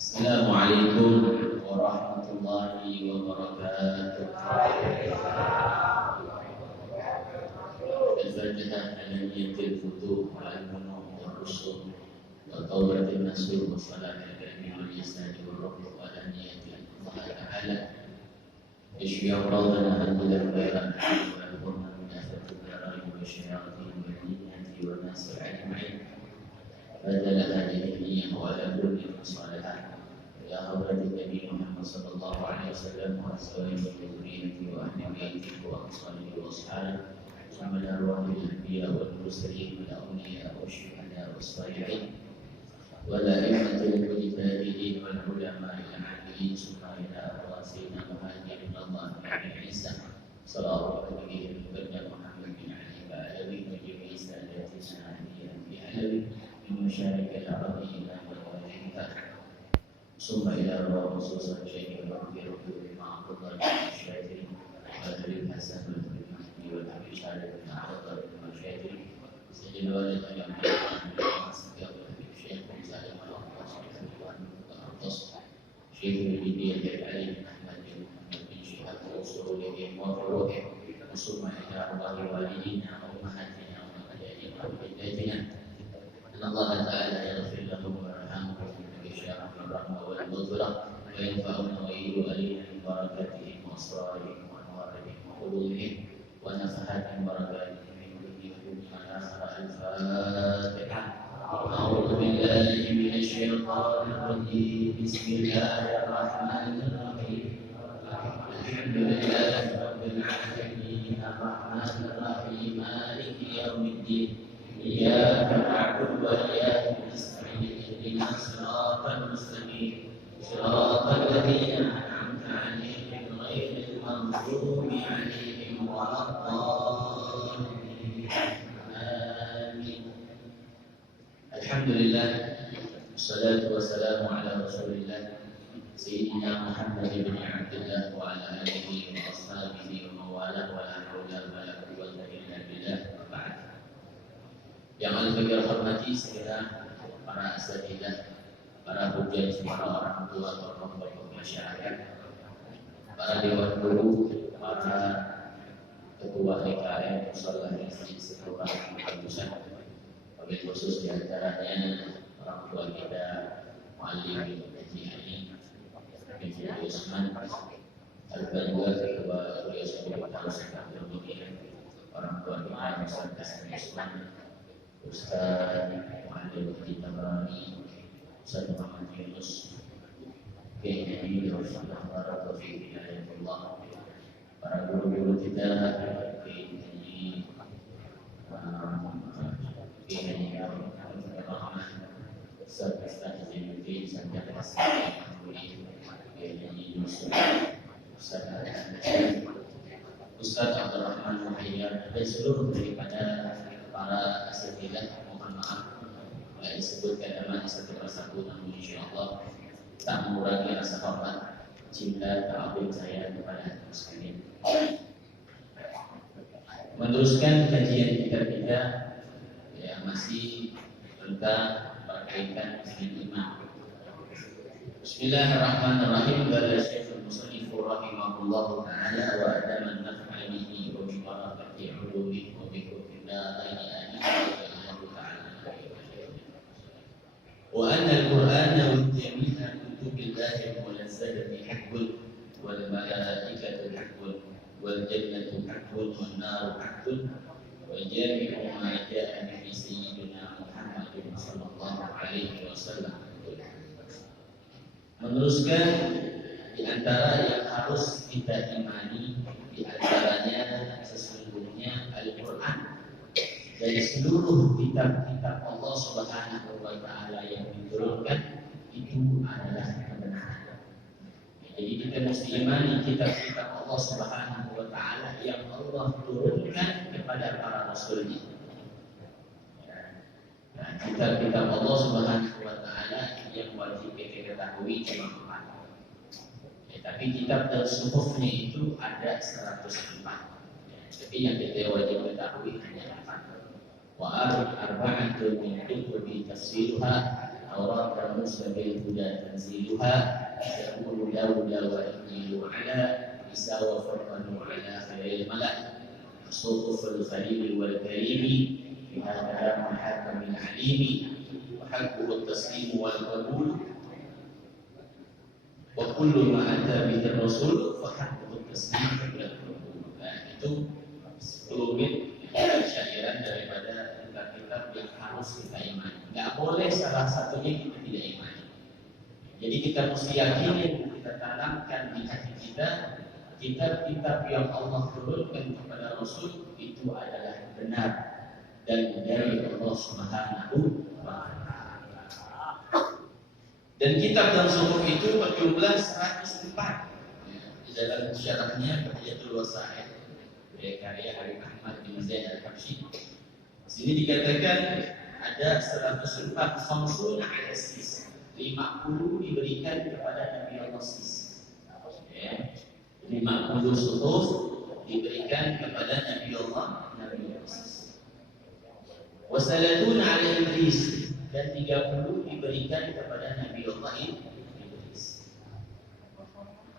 Assalamualaikum warahmatullahi wabarakatuh. Al-Fatihah ala niyatil futuh wa al-munum wa rusul wa tawbatin nasuh wa salat al-kami wa al-yasnadi wa rabbu ala niyatil Allah ta'ala Yashbi'u rawdana al-hudan wa al-hadi wa al-hurman wa al-afatu wa al-rayim wa al-syayatin wa al-jinnati wa al-nasi al-ajma'in Fadala hadhihi niyyah wa ala kulli musalahat Ya Hadratin Nabi Muhammad sallallahu alaihi wasallam wa azwajihi wa dhurriyyatihi wa ahli baitihi wa ashabihi wa ashabihi ثم الأرواح الأنبياء والمرسلين والأولياء والشهداء والصالحين والأئمة المجتهدين والعلماء العاملين ثم إلى أرواح سيدنا مهاجر الله بن عيسى صلوات الله عليه محمد بن علي وآله وجميع ساداتنا في علوي من مشارق الأرض إلى مغاربها ثم إلى أرواح خصوصا شيخ المغفرة مع عبد الله بن الشافعي وأهل الحسن والحبيب شارع بن عبد المشاهير سيد الوالد الأمين الشيخ مسالم الأقصى شيخ الجديد علي بن أحمد بن محمد بن شهاب وصوله وفروعه ثم إلى أرواح والدينا وأمهاتنا وأبنائنا وأجدادنا أن الله تعالى يغفر لهم ويرحمهم ويشاء الرحمة والمغفرة وينفعنا ويؤلنا ببركاتهم وأسرارهم وأنوارهم وقلوبهم ونفحات بركاتهم من كل الفاتحة أعوذ بالله من الشيطان الرجيم بسم الله الرحمن الرحيم الحمد لله رب العالمين الرحمن الرحيم مالك يوم الدين إياك نعبد وإياك نستعين اهدنا الصراط المستقيم صراط الذين أنعمت عليهم غير المغضوب عليهم ولا الضالين آمين. Alhamdulillah wassalatu wassalamu ala Rasulillah Sayyidina Muhammad bin Abdullah wa ala alihi wa ashabihi wa mawala wa la hawla wa la quwwata illa billah wa ba'd. Yang al-fakir hormati sekalian para asatidzah, para hujjah, para orang tua, tokoh-tokoh masyarakat, para dewan guru, para ketua DKM, musyawarah masjid sekolah kampusnya, wabil khusus diantaranya orang tua kita, Muallim Haji Ali bin Usman, Al-Badwa, Ketua Riau Sabit orang tua kita Ustaz Hasan Usman, Ustaz Muallim Haji Tabrani, Ustaz Muhammad Yunus, Kiai Haji Rasulullah Taufiq Hidayatullah, para guru-guru kita, Kiai Haji Rahman, Ustaz Haji Sanjak Hasan, Kiai Haji Yusuf, Ustaz Abdul Rahman Muhayyar, dan seluruh daripada para asatidzah, mohon maaf tidak disebutkan nama satu persatu, namun insyaallah tak mengurangi rasa hormat, cinta, ta'zim saya kepada sekalian. Meneruskan kajian kita yang masih tentang berkaitan dengan iman. Bismillahirrahmanirrahim. Qala Syekhul Musannif rahimahullahu taala wa adama an-naf'a bihi wa bi barakati 'ulumihi wa bi hukmillahi Allah taala. Wa anna al-Qur'ana wa jami'a kutubillahi al-munazzalati haqqun wal malaikatu haqqun wal jannatu haqqun wan naru haqqun wa jami'u ma ja'a bi sayyidina Muhammadin sallallahu alaihi wasallam. Meneruskan di antara yang harus kita imani, di antaranya sesungguhnya Al-Qur'an, dari seluruh kitab-kitab Allah Subhanahu wa taala yang diturunkan itu adalah kebenaran. Jadi kita mesti imani kitab-kitab Allah Subhanahu wa taala yang Allah turunkan kepada para rasulnya. Nah, kitab-kitab Allah Subhanahu wa taala yang wajib kita ketahui cuma 4. Tapi kitab tersebutnya itu ada 104. Tapi yang kita wajib ketahui hanya 4. Wa arba'atun min kutubi tafsiruha Taurat kamu sebagai huda tanziluha yaqulu Dawuda wa Injilu ala Isa wa Furqanu ala khairil malak Sutuful Khalili wal Karimi Fiha kalam hakamil alimi wa haqquhu taslimu wal qabul wa kullu ma ata bihi rasul fa haqquhu taslimu wal qabul. Nah, itu 10 bit syairan daripada kitab-kitab yang harus kita imani. Nggak boleh salah satunya kita tidak imani. Jadi kita mesti yakinin, kita tanamkan di hati kita, kitab-kitab yang Allah turunkan kepada Rasul itu adalah benar dan dari Allah Subhanahu wa Ta'ala. Dan kitab dan suhuf itu berjumlah 104. Di dalam syarahnya Bahiyatul Wasail karya Habib Ahmad bin Zaid Al-Habsyi. Sini dikatakan ada 104 khamsun ala sis. 50 diberikan kepada Nabi Allah sis. 50 suhuf diberikan kepada Nabi Allah sis. Wasalatuna ala Idris dan 30 diberikan kepada Nabi Allah Idris.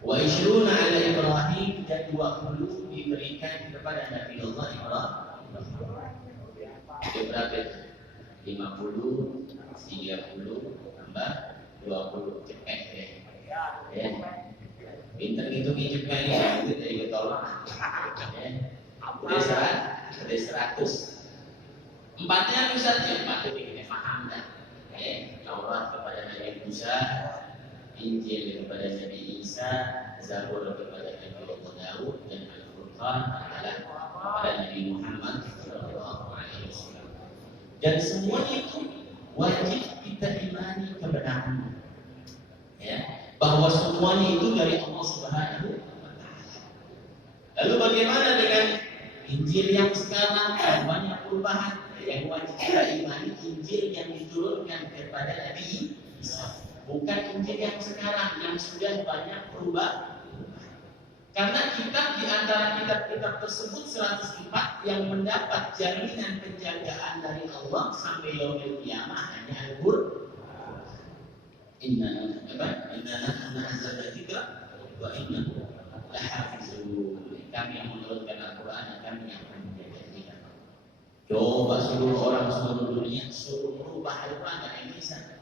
Wa ishruna ala Ibrahim dan 20 diberikan kepada Nabi Allah Ibrahim. Berapa? 50, 30 tambah 20 cepet deh. Ya. Pintar gitu cepet ini itu dari ketolong. Ya. Udah 100. Empatnya misalnya 4 itu paham dah. Taurat kepada Nabi Musa, Injil kepada Nabi Isa, Zabur kepada Nabi Allah Daud, dan Al-Furqan adalah kepada Nabi Muhammad sallallahu alaihi wasallam. Dan semuanya itu wajib kita imani kebenaran. Ya, bahwa semuanya itu dari Allah Subhanahu wa Ta'ala. Lalu bagaimana dengan Injil yang sekarang banyak perubahan? Yang wajib kita imani Injil yang diturunkan kepada Nabi Isa, bukan Injil yang sekarang yang sudah banyak perubahan. Karena kitab di antara kitab-kitab tersebut 104 yang mendapat jaminan penjagaan dari Allah sampai yaumil qiyamah hanya Al-Qur'an. Inna anzalna dzikra wa inna lahafizun. Kami yang menurunkan Al-Qur'an, kami yang akan menjaganya. Coba seluruh orang seluruh dunia suruh merubah Al-Qur'an, yang bisa.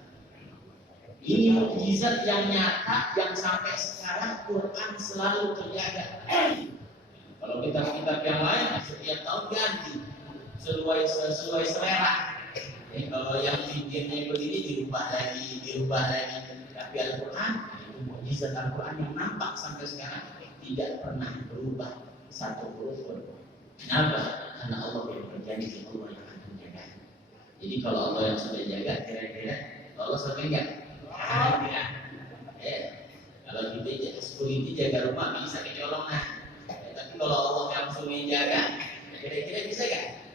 Ini mukjizat yang nyata yang sampai sekarang Quran selalu terjaga. Kalau kitab-kitab yang lain setiap tahun ganti sesuai selera. Kalau yang Injilnya begini dirubah lagi. Tapi Al-Quran itu mukjizat Al-Quran yang nampak sampai sekarang tidak pernah berubah satu huruf pun. Kenapa? Karena Allah yang berjanji, Allah yang akan menjaga. Jadi kalau Allah yang sudah jaga, kira-kira Allah sampai enggak? Kalau kita security jaga rumah bisa kecolongan. Tapi kalau Allah yang suruh jaga, kira-kira bisa enggak?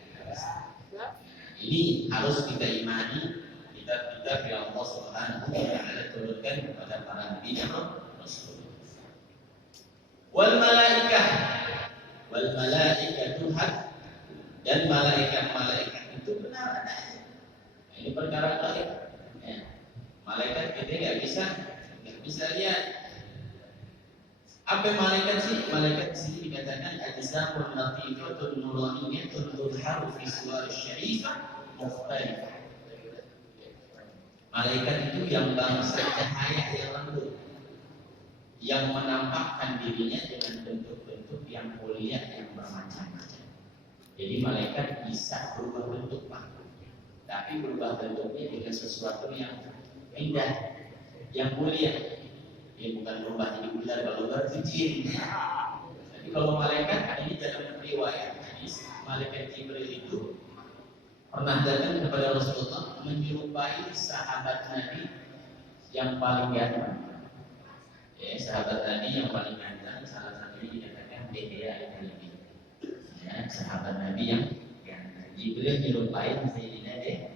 Ini harus kita imani, kitab-kitab yang Allah Subhanahu wa Ta'ala turunkan kepada para nabi dan rasul. Wal malaikatu haq, dan malaikat itu benar adanya. Ini perkara gaib. Malaikat kita nggak bisa lihat. Apa malaikat sih? Malaikat di sini dikatakan ajzamul latifatun nuraniyatun tudharu fi suwar syarifah mukhtalifah. Malaikat itu yang bangsa cahaya yang lembut, yang menampakkan dirinya dengan bentuk-bentuk yang mulia yang bermacam-macam. Jadi malaikat bisa berubah bentuk, Pak. Tapi berubah bentuknya dengan sesuatu yang indah, yang mulia. Dia bukan berubah jadi ular, kalau ular itu jin. Jadi kalau malaikat, ini dalam riwayat hadis, malaikat Jibril itu pernah datang kepada Rasulullah menyerupai sahabat Nabi yang paling ganteng. Sahabat Nabi yang paling ganteng, salah satunya dikatakan Dihya al-Kalbi. Sahabat Nabi yang ganteng. Jibril menyerupai Sayyidina Dihya.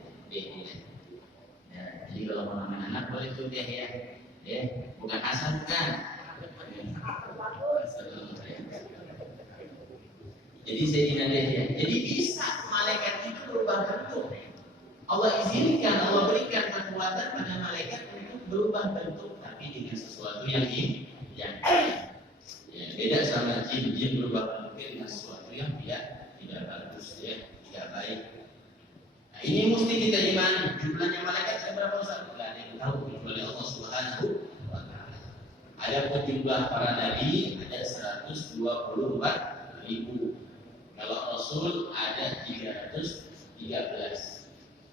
Jadi kalau mau nama anak boleh tuh Dihya. Bukan Hasan kan? Jadi Sayyidina Dihya. Jadi bisa malaikat itu berubah bentuk. Allah izinkan, Allah berikan kekuatan kekuatan pada malaikat untuk berubah bentuk, tapi dengan sesuatu yang ya, beda sama jin. Jin berubah bentuk dengan sesuatu yang tidak bagus, ya, tidak baik. Nah, ini mesti kita imani. Jumlahnya malaikat ada berapa Ustaz? Tidak ada yang tahu kecuali Allah Subhanahu wa Ta'ala. Ada pun jumlah para nabi ada 124.000. Kalau Rasul ada 313.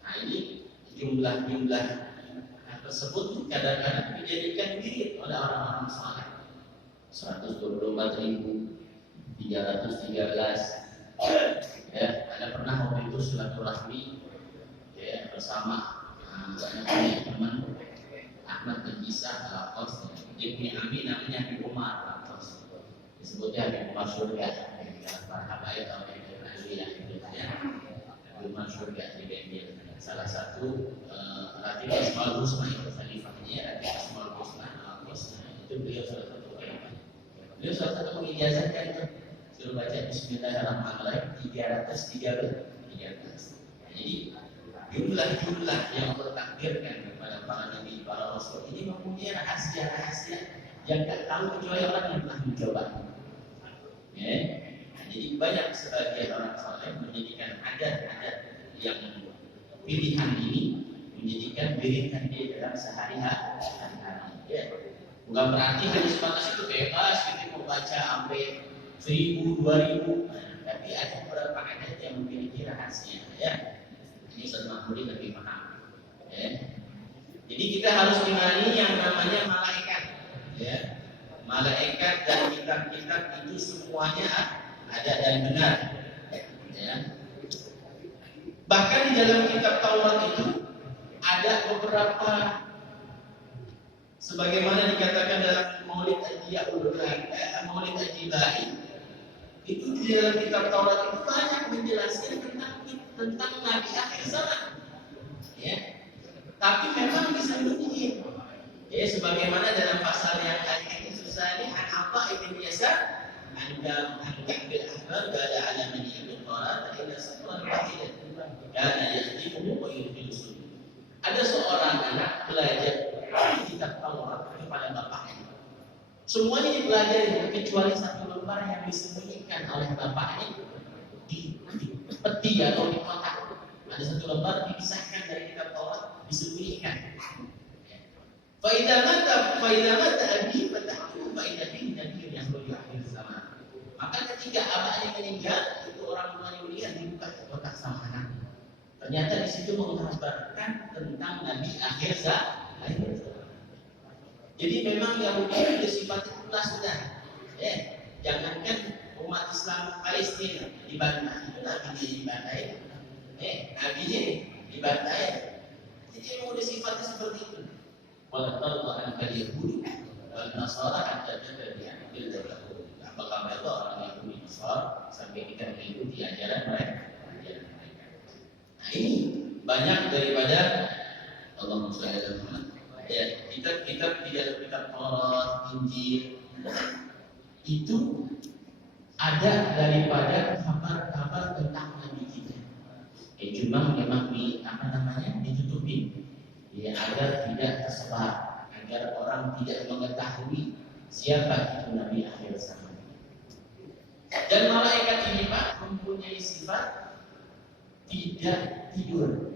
Nah, ini jumlah tersebut kadang-kadang dijadikan mirip oleh orang-orang saleh. 124.313. Ya, ada pernah waktu itu silaturahmi ya bersama banyak teman Ahmad bin Isa Al-Qas. Dia punya ami namanya Habib Umar Al-Qas. Disebutnya Habib Umar Surga. Para habaib atau ya, Habib Umar Surga di Bengkel. Salah satu Ratib Asmaul Husna itu khalifahnya Ratib Asmaul Husna Al-Qas. Itu beliau salah satu khalifah. Beliau salah satu mengijazahkan itu suruh baca Bismillahirrahmanirrahim 313. Jadi jumlah yang bertakdirkan kepada para nabi, para rasul ini mempunyai rahasia-rahasia yang tak tahu kecuali orang yang telah mencoba. Ya. Jadi banyak sebagian orang saleh menjadikan adat-adat yang pilihan ini menjadikan berikan dia dalam sehari-hari. Ya. Bukan berarti hanya sebatas itu bebas kita mau baca sampai 1000, 2000, tapi ada beberapa adat yang memiliki rahasia. Ya. Ini Ustaz Mahmudi lebih paham. Ya. Jadi kita harus imani yang namanya malaikat. Ya. Malaikat dan kitab-kitab itu semuanya ada dan benar. Ya. Bahkan di dalam kitab Taurat itu ada beberapa, sebagaimana dikatakan dalam Maulid Ajibai, itu di dalam kitab Taurat itu banyak menjelaskan tentang Nabi akhir zaman. Ya. Tapi memang disembunyiin. Ya, sebagaimana dalam pasal yang tadi itu susah ini, apa ibn Yasar, anda bil ahbar gada alaman ibn Taurat, ila sebuah wahidah, karena yahdimu wa yudhilusun. Ada seorang anak belajar kitab Taurat kepada bapaknya. Semuanya dipelajari kecuali satu lembar yang disembunyikan oleh bapaknya di peti atau di kotak. Ada satu lembar dipisahkan dari kitab Taurat, disembunyikan. Faidah mata abi fatahku faidah bin nabi yang menuju akhir zaman. Maka ketika abahnya meninggal, itu orang tuanya melihat dibuka kotak sama anak. Ternyata di situ menggambarkan tentang Nabi akhir zaman. Jadi memang Yahudi itu sifat itulah sudah. Ya, jangankan umat Islam Palestina dibantai, itu nabinya dibantai. Nabinya dibantai. Jadi memang udah sifatnya seperti itu. Walaupun Tuhan Yahudi dan Nasara ada dari ambil dari Yahudi. Apakah mereka orang Yahudi Nasara sampai kita mengikuti ajaran mereka? Nah ini banyak daripada Allah Muhammad. Ya, kitab-kitab di dalam kitab Taurat, Injil itu ada daripada kabar-kabar tentang Nabi kita. Cuma memang ditutupi, ya, agar tidak tersebar, agar orang tidak mengetahui siapa itu Nabi akhir zaman. Dan malaikat ini Pak mempunyai sifat tidak tidur.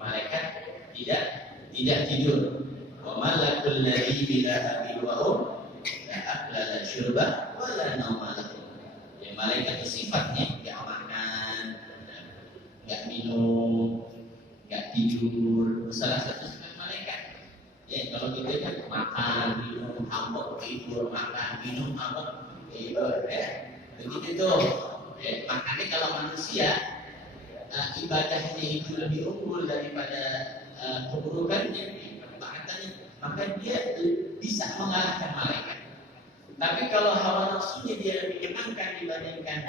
Malaikat tidak tidur. Wa malakul ladzi bila abil wa hum la akla la syurba wa la nauma lahu. Ya, malaikat itu sifatnya enggak makan, enggak minum, enggak tidur. Salah satu sifat malaikat. Ya, kalau kita kan makan, minum, hambok, tidur, makan, minum, hambok, tidur, ya. Begitu tuh. Ya, makanya kalau manusia ibadahnya itu lebih unggul daripada keburukannya, kebaikannya, maka dia bisa mengalahkan malaikat. Tapi kalau hawa nafsunya dia lebih menyenangkan dibandingkan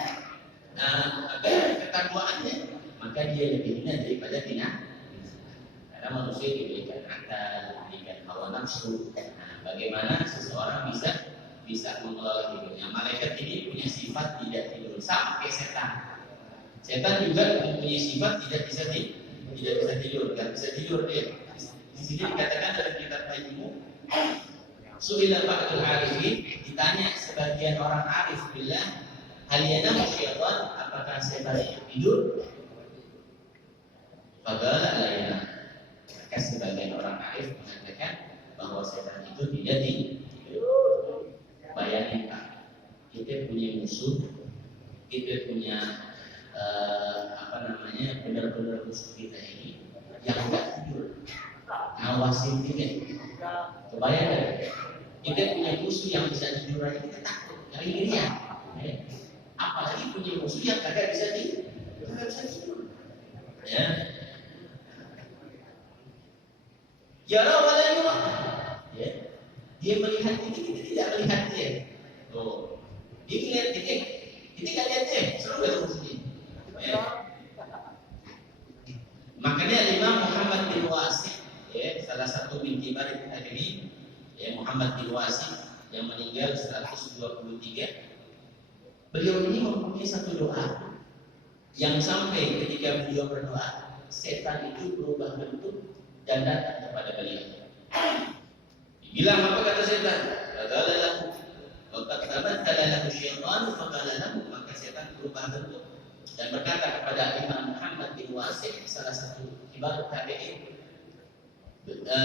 ketakwaannya, maka dia lebih hina daripada binatang. Karena manusia diberikan akal, diberikan hawa nafsu. Bagaimana seseorang bisa mengelola hidupnya? Malaikat ini punya sifat tidak tidur, sama kayak setan. Setan juga mempunyai sifat tidak bisa tidur, nggak bisa tidur dia. Di sini dikatakan dalam kitab Majmu' Su'ila ba'dul arifin, ditanya sebagian orang arif billah, hal yanamu syaitan, apakah setan itu tidur? Faqala la yanam. Maka sebagian orang arif mengatakan bahwa setan itu tidak tidur. Bayangin Pak, kita punya musuh, kita punya benar-benar musuh kita ini yang tidak tidur, ngawasin kita. Kebayang kita punya musuh yang bisa tidur aja kita takut, ngeri-ngerian. Apalagi punya musuh yang kagak bisa tidur. Ya. Yara wala yura. Ya. Dia melihat kita tidak melihat dia. Oh. Dia melihat kita nggak lihat dia. Seru nggak musuhnya? Ya. Makanya Imam Muhammad bin Wasi, ya, salah satu bin kibar tabi'in, ya, Muhammad bin Wasi yang meninggal 123. Beliau ini mempunyai satu doa yang sampai ketika beliau berdoa, setan itu berubah bentuk dan datang kepada beliau. Bilang apa kata setan? Faqala lahu wa qad tabaddala lahu syaitan faqala lahu, maka setan berubah bentuk dan berkata kepada Imam Muhammad bin Wasi, salah satu kibar tabi'in,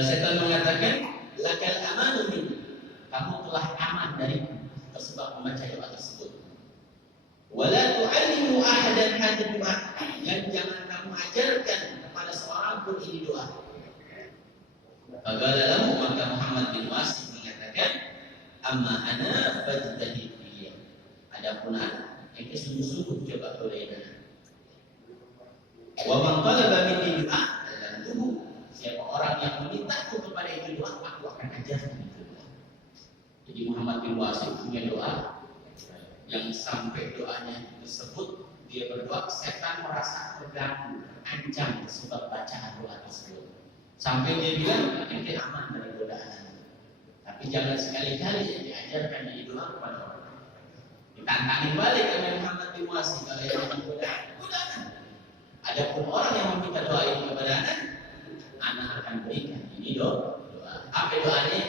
setan mengatakan, lakal amanu minni, kamu telah aman dariku sebab membaca doa tersebut. Wala tu'allimu ahadan hadhihi doa, dan jangan kamu ajarkan kepada seorang pun ini doa. Faqala lahu, maka Muhammad bin Wasi mengatakan, amma ana fajtahid fihi. Adapun ana, itu sungguh-sungguh coba boleh. Wa man talaba minni doa, lam siapa orang yang memintaku kepada itu doa, aku akan ajarkan itu doa. Jadi Muhammad bin Wasi punya doa yang sampai doanya tersebut, dia berdoa, setan merasa terganggu, ancam sebab bacaan doa tersebut. Sampai dia bilang, ini aman dari godaan. Tapi jangan sekali-kali diajarkan ini doa kepada orang. Ditantangin balik oleh Muhammad bin Wasi, kalau yang godaan. Adapun orang yang meminta doa ini kepada anak akan berikan ini doa. Apa doanya?